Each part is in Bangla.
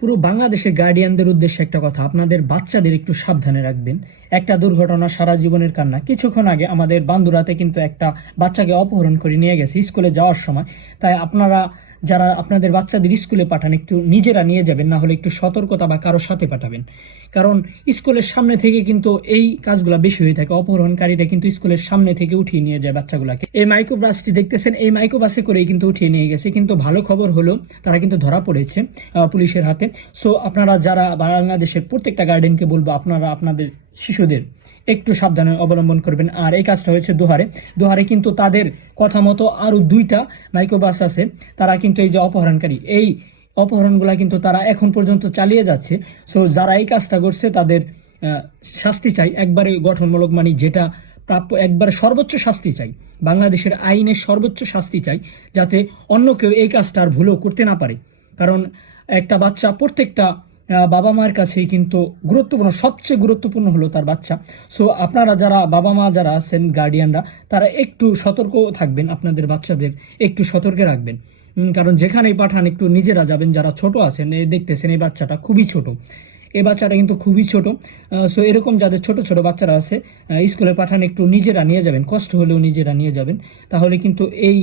পুরো বাংলাদেশের গার্ডিয়ানদের উদ্দেশ্যে একটা কথা, আপনাদের বাচ্চাদের একটু সাবধানে রাখবেন। একটা দুর্ঘটনা সারা জীবনের কান্না। কিছুক্ষণ আগে আমাদের বান্দুরাতে কিন্তু একটা বাচ্চাকে অপহরণ করে নিয়ে গেছে, স্কুলে যাওয়ার সময়। তাই আপনারা যারা আপনাদের বাচ্চাদের স্কুলে পাঠান, একটু নিজেরা নিয়ে যাবেন, না হলে একটু সতর্কতা বা কারোর সাথে পাঠাবেন। কারণ স্কুলের সামনে থেকে কিন্তু এই কাজগুলো বেশি হয়ে থাকে। অপহরণকারীরা কিন্তু স্কুলের সামনে থেকে উঠিয়ে নিয়ে যায় বাচ্চাগুলোকে। এই মাইক্রো বাসটি দেখতেছেন, এই মাইক্রো বাসে করেই কিন্তু উঠিয়ে নিয়ে গেছে। কিন্তু ভালো খবর হলো, তারা কিন্তু ধরা পড়েছে পুলিশের হাতে। সো আপনারা যারা বাংলাদেশের প্রত্যেকটা গার্ডেনকে বলব, আপনারা আপনাদের শিশুদের। একটু সাবধানে অবলম্বন করবেন। আর এই কাজটা হয়েছে দোহারে। দোহারে কিন্তু তাদের কথা মতো আরও দুইটা মাইক্রোবাস আছে। তারা কিন্তু এই যে অপহরণকারী, এই অপহরণগুলা কিন্তু তারা এখন পর্যন্ত চালিয়ে যাচ্ছে। সো যারা এই কাজটা করছে, তাদের শাস্তি চাই। একবারে গঠনমূলক মানে যেটা প্রাপ্য, একবার সর্বোচ্চ শাস্তি চাই। বাংলাদেশের আইনের সর্বোচ্চ শাস্তি চাই, যাতে অন্য কেউ এই কাজটা আর ভুলেও করতে না পারে। কারণ একটা বাচ্চা প্রত্যেকটা বাবা মায়ের কাছেই কিন্তু গুরুত্বপূর্ণ, সবচেয়ে গুরুত্বপূর্ণ হলো তার বাচ্চা। সো আপনারা যারা বাবা মা যারা আছেন গার্ডিয়ানরা তারা একটু সতর্ক থাকবেন আপনাদের বাচ্চাদের, একটু সতর্কে রাখবেন। কারণ যেখানেই পাঠান, একটু নিজেরা যাবেন, যারা ছোট আছেন দেখতেছেন এই বাচ্চাটা খুবই ছোট। এই বাচ্চাটা কিন্তু খুবই ছোট। সো এরকম যাদের ছোট ছোট বাচ্চারা আছে স্কুলে পাঠান, একটু নিজেরা নিয়ে যাবেন, কষ্ট হলেও নিজেরা নিয়ে যাবেন। তাহলে কিন্তু এই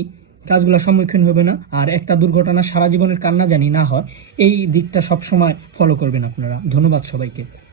কাজগুলোর সম্মুখীন হবে না। আর একটা দুর্ঘটনা সারা জীবনের কান্না জানি না হয়, এই দিকটা সবসময় ফলো করবেন আপনারা। ধন্যবাদ সবাইকে।